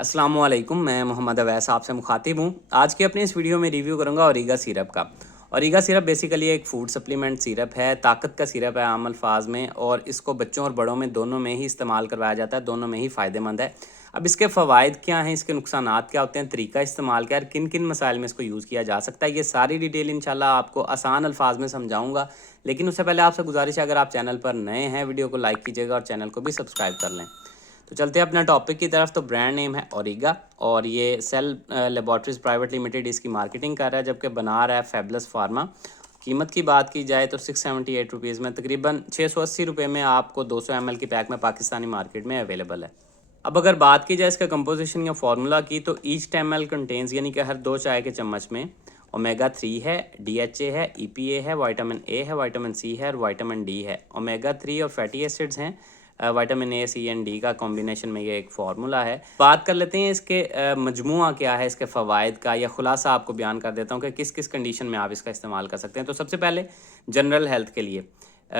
अस्सलाम वालेकुम, मैं मोहम्मद अवैस आपसे मुखातिब हूँ। आज की अपनी इस वीडियो में रिव्यू करूँगा ओरिगा सिरप का। ओरिगा सिरप बेसिकली एक फूड सप्लीमेंट सिरप है, ताकत का सिरप है आम अल्फाज में, और इसको बच्चों और बड़ों में दोनों में ही इस्तेमाल करवाया जाता है, दोनों में ही फ़ायदेमंद है। अब इसके फ़वाइद क्या हैं, इसके नुकसानात क्या होते हैं, तरीका इस्तेमाल क्या है, किन किन मसाइल में इसको यूज़ किया जा सकता है, ये सारी डिटेल इंशाल्लाह आपको आसान अल्फाज में समझाऊँगा। लेकिन उससे पहले आपसे गुजारिश है, अगर आप चैनल पर नए हैं वीडियो को लाइक कीजिएगा और चैनल को भी सब्सक्राइब कर लें। तो चलते हैं अपना टॉपिक की तरफ। तो ब्रांड नेम है ओरिगा और ये सेल लेबॉर्ट्रीज प्राइवेट लिमिटेड इसकी मार्केटिंग कर रहा है, जबकि बना रहा है फैबुलस फार्मा। कीमत की बात की जाए तो 678 रुपीज़ में, तकरीबन 680 रुपये में आपको 200 ml की पैक में पाकिस्तानी मार्केट में अवेलेबल है। अब अगर बात की जाए इसका कंपोजिशन या फार्मूला की, तो ईच 10 ml कंटेन्स, यानी कि हर 2 चाय के चम्मच में ओमेगा 3 है, DHA है, EPA है, विटामिन ए है, विटामिन सी है और विटामिन डी है। ओमेगा 3 और फैटी एसिड्स हैं, vitamin A, C and D का कॉम्बिनेशन में ये एक फार्मूला है। बात कर लेते हैं इसके मजमूआ क्या है, इसके फ़वाइद का, या खुलासा आपको बयान कर देता हूँ कि किस किस कंडीशन में आप इसका इस्तेमाल कर सकते हैं। तो सबसे पहले जनरल हेल्थ के लिए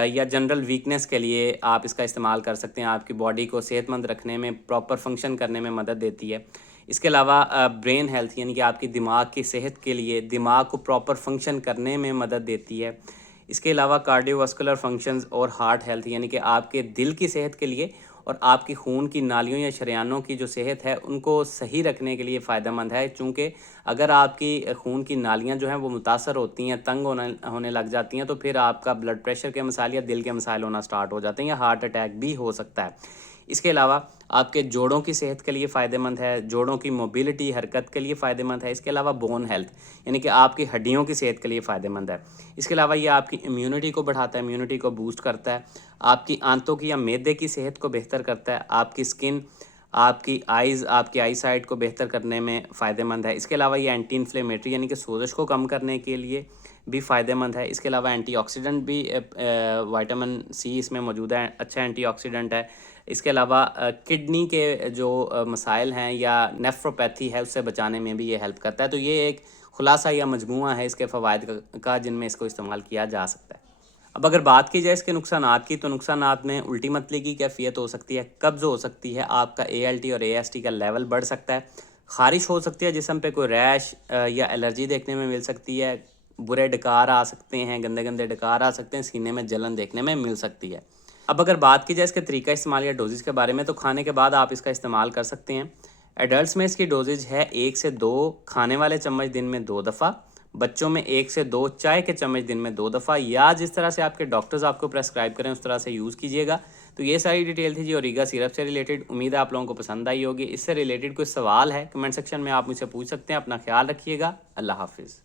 या जनरल वीकनेस के लिए आप इसका इस्तेमाल कर सकते हैं। आपकी बॉडी को सेहतमंद रखने में, प्रॉपर फंक्शन करने में मदद देती है। इसके अलावा ब्रेन हेल्थ, यानी कि आपकी दिमाग की सेहत के लिए, दिमाग को प्रॉपर फंक्शन करने में मदद देती है। इसके अलावा कार्डियोवास्कुलर फंक्शंस और हार्ट हेल्थ, यानी कि आपके दिल की सेहत के लिए और आपकी खून की नालियों या शरेयानों की जो सेहत है उनको सही रखने के लिए फ़ायदेमंद है। चूँकि अगर आपकी खून की नालियाँ जो हैं वो मुतासर होती हैं, तंग होने लग जाती हैं, तो फिर आपका ब्लड प्रेशर के मसाइल या दिल के मसाइल होना स्टार्ट हो जाते हैं, या हार्ट अटैक भी हो सकता है। इसके अलावा आपके जोड़ों की सेहत के लिए फ़ायदेमंद है, जोड़ों की मोबिलिटी, हरकत के लिए फ़ायदेमंद है। इसके अलावा बोन हेल्थ, यानी कि आपकी हड्डियों की सेहत के लिए फ़ायदेमंद है। इसके अलावा ये आपकी इम्यूनिटी को बढ़ाता है, इम्यूनिटी को बूस्ट करता है, आपकी आंतों की या मैदे की सेहत को बेहतर करता है, आपकी स्किन, आपकी आइज़, आपकी आई साइट को बेहतर करने में फ़ायदेमंद है। इसके अलावा ये एंटी इन्फ्लेमेटरी, यानी कि सोजश को कम करने के लिए भी फ़ायदेमंद है। इसके अलावा एंटीऑक्सीडेंट भी विटामिन सी इसमें मौजूद है, अच्छा एंटीऑक्सीडेंट है। इसके अलावा किडनी के जो मसाइल हैं या नेफ्रोपैथी है उससे बचाने में भी ये हेल्प करता है। तो ये एक खुलासा या मजमूआ है इसके फ़वाइद का जिनमें इसको इस्तेमाल किया जा सकता है। अब अगर बात की जाए इसके नुकसानात की, तो नुकसानात में उल्टी मतली की कैफियत हो सकती है, कब्ज़ हो सकती है, आपका ALT और AST का लेवल बढ़ सकता है, ख़ारिश हो सकती है, जिस्म पे कोई रैश या एलर्जी देखने में मिल सकती है, बुरे डकार आ सकते हैं, गंदे गंदे डकार आ सकते हैं, सीने में जलन देखने में मिल सकती है। अब अगर बात की जाए इसके तरीका इस्तेमाल या डोजेज़ के बारे में, तो खाने के बाद आप इसका इस्तेमाल कर सकते हैं। एडल्ट्स में इसकी डोजेज है 1 से 2 खाने वाले चम्मच दिन में 2 दफ़ा, बच्चों में 1 से 2 चाय के चम्मच दिन में 2 दफ़ा, या जिस तरह से आपके डॉक्टर्स आपको प्रेस्क्राइब करें उस तरह से यूज़ कीजिएगा। तो ये सारी डिटेल थी जी ओरिगा सिरप से रिलेटेड। उम्मीद है आप लोगों को पसंद आई होगी। इससे रिलेटेड कोई सवाल है कमेंट सेक्शन में आप मुझसे पूछ सकते हैं। अपना ख्याल रखिएगा। अल्लाह हाफिज़।